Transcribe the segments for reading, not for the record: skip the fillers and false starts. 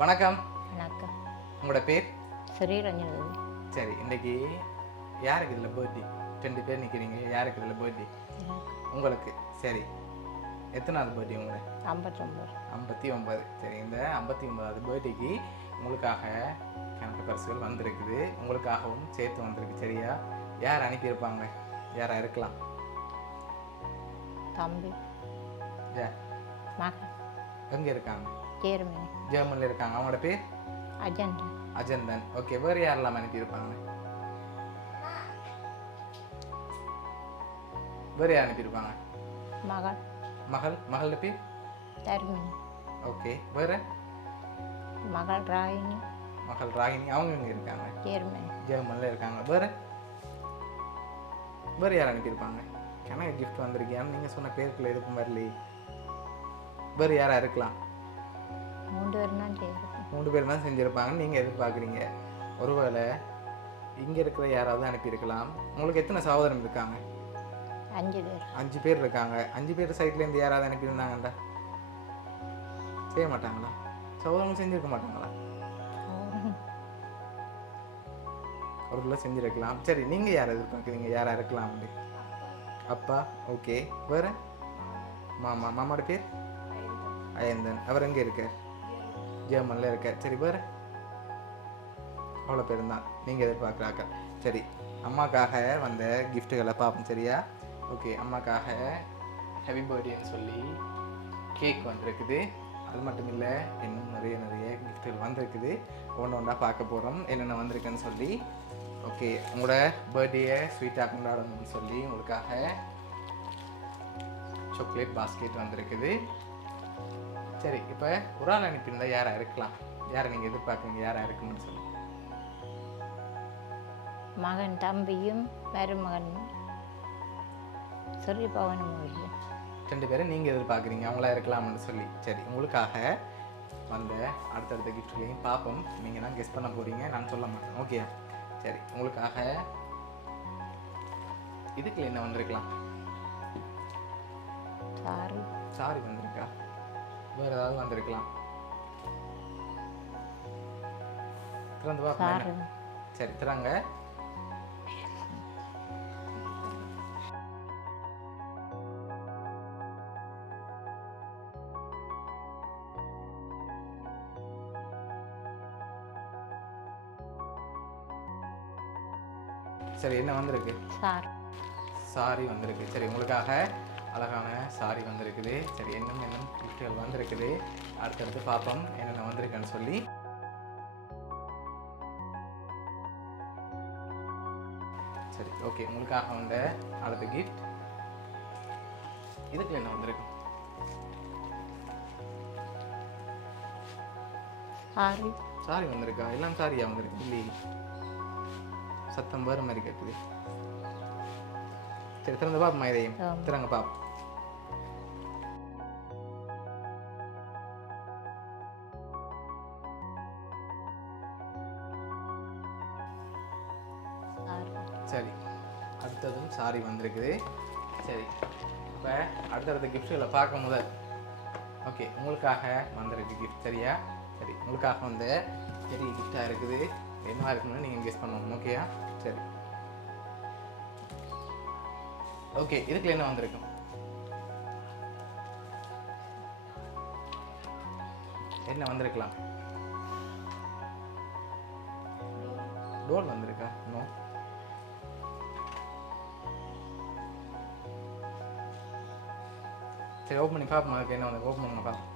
வணக்கம். வணக்கம். உங்களோட பேர்? ஸ்ரீரஞ்சனி. சரி, இன்னைக்கு யாருக்கு இதில் பர்த்டே? 2 பேர் நிற்கிறீங்க. யாருக்கு இதில் பர்த்டே? உங்களுக்கு. சரி, எத்தனாவது பர்த்டே உங்களுக்கு? 59. 59. சரி, இந்த 59வது பர்த்டேக்கு உங்களுக்காக கணக்கு பரிசுகள் வந்திருக்குது. உங்களுக்காகவும் சேர்த்து வந்திருக்கு. சரியா? யார் அனுப்பியிருப்பாங்க? யாராக இருக்கலாம்? தம்பி. யார்? மகன். எங்கே இருக்காங்க? ஜெர்மனி. ஜெர்மனியில் இருக்காங்க. அவங்களோட பேர்? அஜந்தன். அஜந்தன். ஓகே, வேறு யாரெல்லாம் அனுப்பியிருப்பாங்க? வேறு யார் அனுப்பியிருப்பாங்க? மகள். மகளோட பேர்? தர்மினி. ஓகே, வேறு? மகள் ராகினி. மகள் ராகினி. அவங்க எங்கே இருக்காங்க? ஜெர்மனி. ஜெர்மனியில் இருக்காங்க. வேறு யார் அனுப்பியிருப்பாங்க? எனக்கு கிஃப்ட் வந்திருக்கியான்னு நீங்கள் சொன்ன பேருக்குள்ள எதுக்கும் வரலையே. வேறு யாராக இருக்கலாம்? 3 பேர் தான் செய்யிருக்கோம். 3 பேர் தான் செஞ்சுருப்பாங்கன்னு நீங்கள் எதிர்பார்க்குறீங்க. ஒருவேளை இங்கே இருக்கிற யாராவது அனுப்பியிருக்கலாம். உங்களுக்கு எத்தனை சகோதரம் இருக்காங்க? 5 பேர். 5 பேர் இருக்காங்க. 5 பேர் சைட்லேருந்து யாராவது அனுப்பியிருந்தாங்கண்டா செய்ய மாட்டாங்களா? சகோதரம் செஞ்சுருக்க மாட்டாங்களா? ஒருவேளை செஞ்சுருக்கலாம். சரி, நீங்கள் யாரை எதிர்பார்க்குறீங்க? யாராக இருக்கலாம்? அப்படி அப்பா. ஓகே, வேறு? மாமாவோட பேர்? அயந்தன். அவர் எங்கே இருக்கார்? ஜெர்மனில் இருக்கார். சரி, வேறு? அவ்வளோ பேர் தான் நீங்கள் எதிர்பார்க்குறாங்க. சரி, அம்மாக்காக வந்த கிஃப்ட்டுகளை பார்ப்போம். சரியா? ஓகே, அம்மாக்காக ஹாப்பி பர்த்டேன்னு சொல்லி கேக் வந்திருக்குது. அது மட்டும் இல்லை, இன்னும் நிறைய கிஃப்ட்டுகள் வந்திருக்குது. ஒன்றா பார்க்க போகிறோம் என்னென்ன வந்திருக்குன்னு சொல்லி. ஓகே, உங்களோட பர்த்டேயை ஸ்வீட்டாக கொண்டாடணும்னு சொல்லி உங்களுக்காக சாக்லேட் பாஸ்கெட் வந்திருக்குது. சரி, இப்போ ஒரு ஆள் அனுப்பியிருந்தால் யாராக இருக்கலாம்? யாரை நீங்கள் எதிர்பார்க்குறீங்க? யாராக இருக்குன்னு சொல்லி. மகன் தம்பியும் மருமகன் சொல்லி பவனும். 2 பேரும் நீங்கள் எதிர்பார்க்குறீங்க அவங்களா இருக்கலாம்னு சொல்லி. சரி, உங்களுக்காக வந்த அடுத்தடுத்த கிஃப்ட்லையும் பார்ப்போம். நீங்கள் தான் கெஸ் பண்ண போகிறீங்க, நான் சொல்ல மாட்டேன். ஓகே, சரி. உங்களுக்காக இதுக்குள்ள என்ன வந்திருக்கலாம்? சாரி வந்திருக்கா? வேறு ஏதாவது வந்திருக்கலாம்? திறந்து பார்ப்போம். சரி, திறங்க. சரி, என்ன வந்திருக்கு? சாரி வந்திருக்கு. சரி, உங்களுக்காக அழகான சாரி வந்திருக்குது. சரி, இன்னும் கிஃப்ட்டுகள் வந்திருக்குது. அடுத்தடுத்து பார்ப்போம் என்னென்ன வந்திருக்குன்னு சொல்லி. சரி, ஓகே. உங்களுக்காக வந்த அடுத்த கிஃப்ட் இதுக்கு என்ன வந்திருக்கு? சாரி வந்திருக்கா? எல்லாம் சாரியா வந்திருக்கு? இல்லையே, சத்தம் வேறு மாதிரி கேட்குது. சரி, திறந்து பாப்போமா? இதையும் திறங்க பாப்போம். சரி, அடுத்ததும் சாரி வந்திருக்குது. சரி, இப்போ அடுத்தடுத்த கிஃப்ட்களை பார்க்கும் முதல் ஓகே, உங்களுக்காக வந்திருக்கு கிஃப்ட். சரியா? சரி, உங்களுக்காக வந்து பெரிய கிஃப்டாக இருக்குது. என்ன இருக்குன்னு நீங்கள் கெஸ் பண்ணணும். ஓகேயா? சரி, ஓகே. இதுக்குள்ள என்ன வந்திருக்கும்? என்ன வந்திருக்கலாம்? டோல் வந்திருக்கா? நோ. சரி, ஓப்பன் பண்ணி பார்ப்போம். அதுக்கு என்ன வந்து ஓப்பன் பண்ண பார்ப்போம்.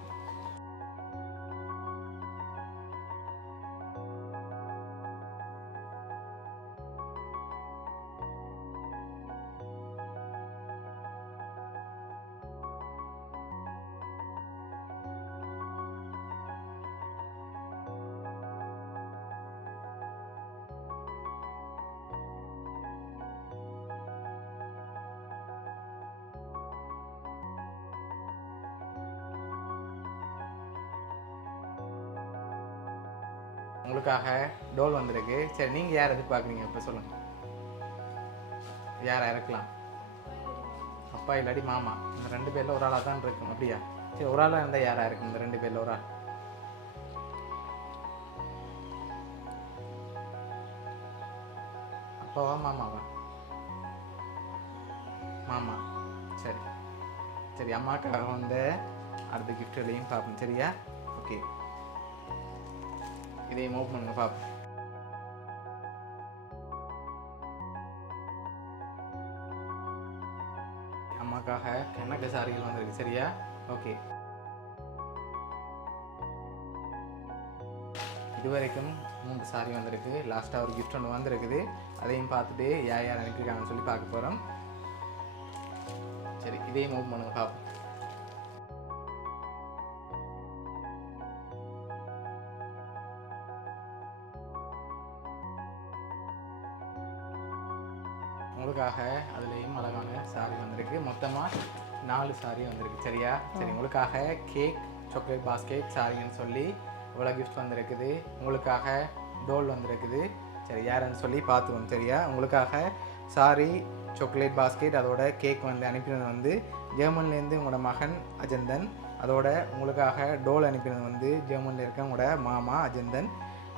உங்களுக்காக டோல் வந்திருக்கு. சரி, நீங்கள் யார் எதிர்பார்க்குறீங்க? இப்போ சொல்லுங்கள், யாராக இருக்கலாம்? அப்பா இல்லாட்டி மாமா, இந்த 2 பேரில் ஒரு ஆளாக தான் இருக்கும். அப்படியா? சரி, ஒரு ஆளாக இருந்தால் யாராக இருக்கும்? இந்த 2 பேரில் ஒரு ஆள். அப்பாவா மாமாவா? மாமா. சரி சரி, அம்மாக்காக வந்து அடுத்த கிஃப்ட்களையும் பார்ப்போம் சரியா? ஓகே, இதையும் ஓப்பன் பண்ணுங்க பார்ப்போம். அம்மாக்காக கணக்கு சாரிகள் வந்திருக்கு சரியா? ஓகே, இதுவரைக்கும் 3 சாரி வந்திருக்கு. லாஸ்ட்டாக ஒரு கிஃப்ட் ஒன்று வந்திருக்குது. அதையும் பார்த்துட்டு யார் யார் அனுப்பியிருக்காங்கன்னு சொல்லி பார்க்க போகிறோம். சரி, இதையும் ஓப்பன் பண்ணுங்க பார்ப்போம். உங்களுக்காக அதுலேயும் அழகான சாரி வந்திருக்கு. மொத்தமாக 4 சாரி வந்திருக்கு சரியா? சரி, உங்களுக்காக கேக், சாக்லேட் பாஸ்கெட் சாரின்னு சொல்லி இவ்வளோ கிஃப்ட் வந்திருக்குது. உங்களுக்காக டோல் வந்திருக்குது. சரி, யாருன்னு சொல்லி பார்த்துவோம் சரியா? உங்களுக்காக சாரி, சாக்லேட் பாஸ்கெட், அதோட கேக் வந்து அனுப்பினது வந்து ஜெர்மன்லேருந்து உங்களோட மகன் அஜந்தன். அதோட உங்களுக்காக டோல் அனுப்பினது வந்து ஜெர்மனில் இருக்க உங்களோட மாமா அஜந்தன்.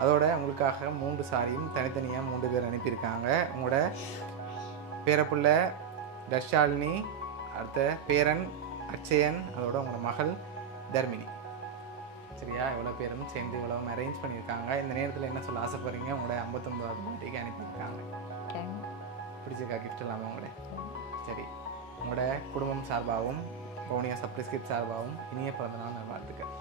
அதோட உங்களுக்காக 3 சாரியும் தனித்தனியாக 3 பேர் அனுப்பியிருக்காங்க. உங்களோட பேரப்புள்ள தர்ஷாலினி, அடுத்த பேரன் அட்சயன், அதோட உங்களோட மகள் தர்மினி. சரியா? எவ்வளோ பேரும் சேர்ந்து இவ்வளோ அரேஞ்ச் பண்ணியிருக்காங்க. இந்த நேரத்தில் என்ன சொல்ல ஆசைப்படுறீங்க? உங்களோட 59வது பர்த்டேக்கு அனுப்பியிருக்காங்க. பிடிச்சிருக்கா கிஃப்ட் இல்லாமல் உங்களோட? சரி, உங்களோட குடும்பம் சார்பாகவும் வவுனியா சப்ரிஸ்கிரிப்ட் சார்பாகவும் இனிய பிறந்தநாள் நல்வாழ்த்துக்கள்.